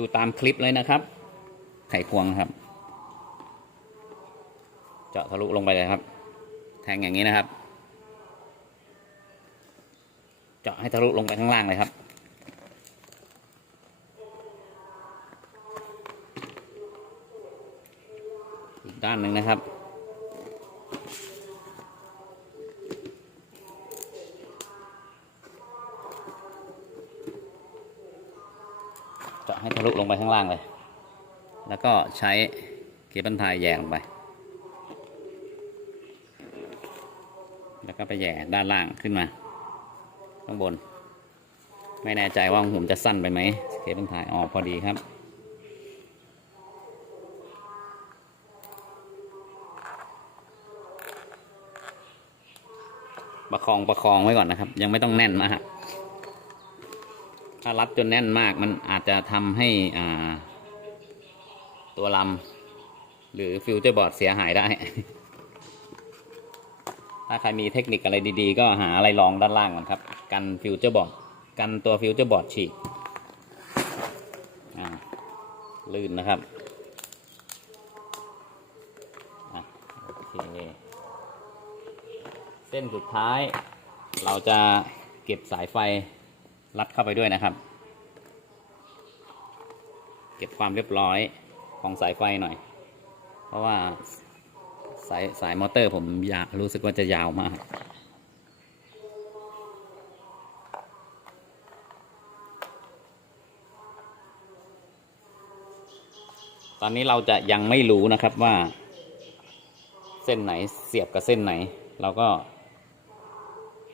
ูตามคลิปเลยนะครับ ไขควงครับ เจาะทะลุลงไปเลยครับ แทงอย่างนี้นะครับ เจาะให้ทะลุลงไปข้างล่างเลยครับอีกด้านหนึ่งนะครับ เจาะให้ทะลุลงไปข้างล่างเลย แล้วก็ใช้เคเบิลไทยแย่ลงไป แล้วก็ไปแย่ด้านล่างขึ้นมา ข้างบน ไม่แน่ใจว่าของผมจะสั้นไปไหมเคเบิลไทยอ๋อพอดีครับประคองประคองไว้ก่อนนะครับ ยังไม่ต้องแน่นมาก ถ้ารัดจนแน่นมากมันอาจจะทำให้ตัวลำหรือฟิวเจอร์บอร์ดเสียหายได้ ถ้าใครมีเทคนิคอะไรดีๆ ก็หาอะไรรองด้านล่างก่อนครับ กันฟิวเจอร์บอร์ดกันตัวฟิวเจอร์บอร์ดฉีกลื่นนะครับโอเคเส้นสุดท้ายเราจะเก็บสายไฟ รัดเข้าไปด้วยนะครับ เก็บความเรียบร้อยของสายไฟหน่อย เพราะว่าสายสายมอเตอร์ผมอยากรู้สึกว่าจะยาวมากตอนนี้เราจะยังไม่รู้นะครับว่า เส้นไหนเสียบกับเส้นไหน เราก็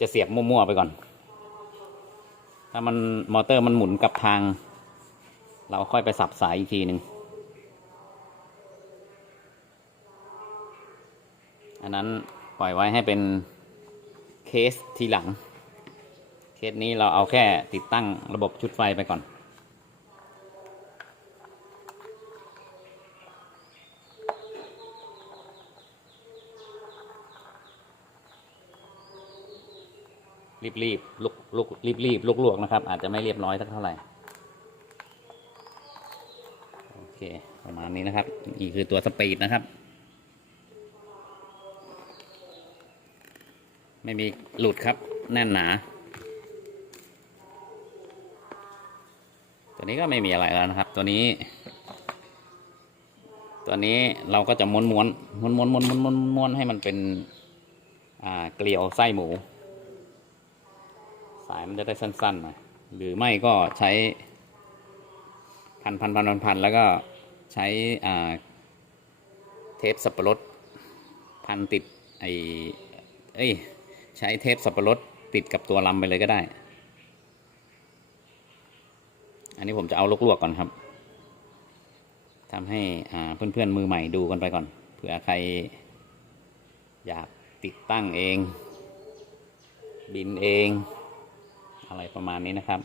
จะเสียบมั่วๆไปก่อน ถ้ามันมอเตอร์มันหมุนกับทาง เราค่อยไปสับสายอีกทีหนึ่งอันนั้นปล่อยไว้ให้เป็นเคสทีหลัง เคสนี้เราเอาแค่ติดตั้งระบบชุดไฟไปก่อน รีบรีบลุกลุกรีบรีบลุกลวกนะครับ อาจจะไม่เรียบร้อยสักเท่าไหร่โอเคประมาณนี้นะครับนี่คือตัวสปีดนะครับ ไม่มีหลุดครับแน่นหนา ตัวนี้ก็ไม่มีอะไรแล้วนะครับ ตัวนี้ ตัวนี้เราก็จะม้วนม้วนม้วนม้วนม้วนม้วนม้วนให้มันเป็น อ่าเกลียวไส้หมู สายมันจะได้สั้นๆหน่อยหรือไม่ก็ใช้พันพันพันพันพันแล้วก็ใช้อ่าเทปสับปะรดพันติดไอเอ้ยใช้เทปสับปะรดติดกับตัวลำไปเลยก็ได้ อันนี้ผมจะเอาลวกๆก่อนครับทำให้อ่าเพื่อนๆมือใหม่ดูกันไปก่อน เผื่อใครอยากติดตั้งเอง บินเอง อะไรประมาณนี้นะครับ